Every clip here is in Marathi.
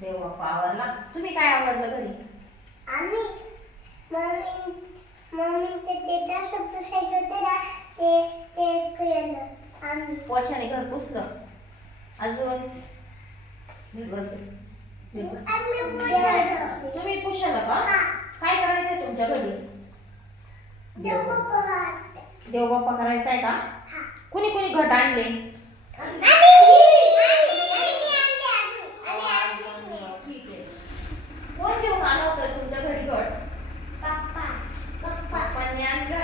देव बाप्पा आवरला. तुम्ही काय आवरलं घरी? आम्ही मम्मी ते तसं पुसायचं तर ते केलं आम्ही. पोछाने घर पुसलं. अजून तुम्ही पुसलं का? काय करायचंय तुमच्या घरी? देव बाप्पा करायचा आहे का? कुणी कुणी घट आणले? ठीक आहे. कोण घेऊन आलं होतं तुमच्या घरी घट? पप्पांनी आणलं.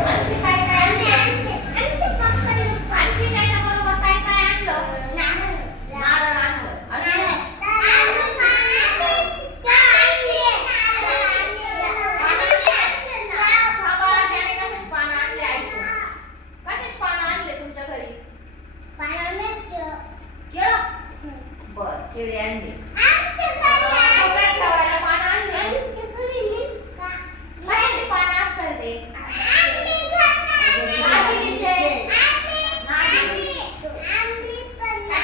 आणखी काय काय आणलं? आणखी त्याच्याबरोबर काय काय आणलं? नारळ आणलं. अजून थांबा, त्याने कशाची पानं आणले ऐकू. कशाची पानं आणले तुमच्या घरी? केळं? बरं, केळी आणली. सगळ्यात ठेवायला पानं आणली. कशाची पानं असतात ते?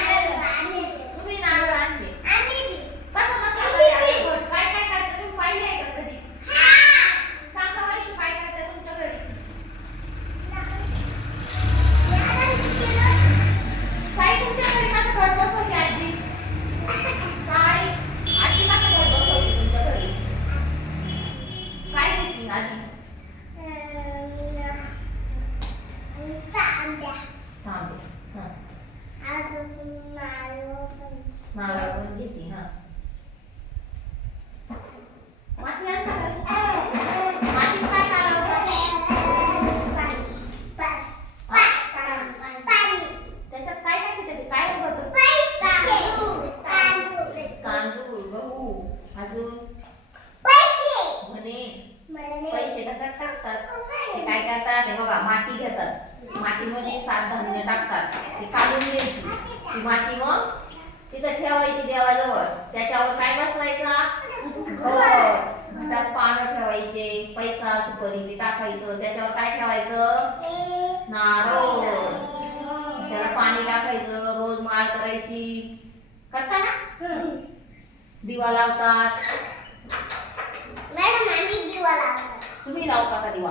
तुम्ही नारळ आणले. कसं कसं घट काय काय करतात तुम्ही पाहिले आहे का कधी? सांगा वैशी काय करतात तुमच्या घरी? साई तुमच्या घरी कसं घट बसवते आजी? साई आजी कसं घट बसवते तुमच्या घरी? काय होती आजी? थांबे. हां. नारळ पण घेते. हां. माती आणता घरी? मातीत काय काय लावतात? त्याच्यात काय टाकायचं ते? काय उगवतं? तांदूळ, गहू, अजून म्हणे पैसे त्याच्यात टाकतात. ते काय करतात? हे बघा, माती घेतात. मातीमध्ये सात धान्य टाकतात. ती काढून घ्यायची. ती माती मग तिथं ठेवायची देवाजवळ. त्याच्यावर काय बसवायचा? घटात पानं ठेवायचे, पैसा सुपारी ते टाकायचं. त्याच्यावर काय ठेवायचं? नारळ. त्याला पाणी टाकायचं. रोज माळ करायची. करता ना? दिवा लावतात. तुम्ही लावता का दिवा?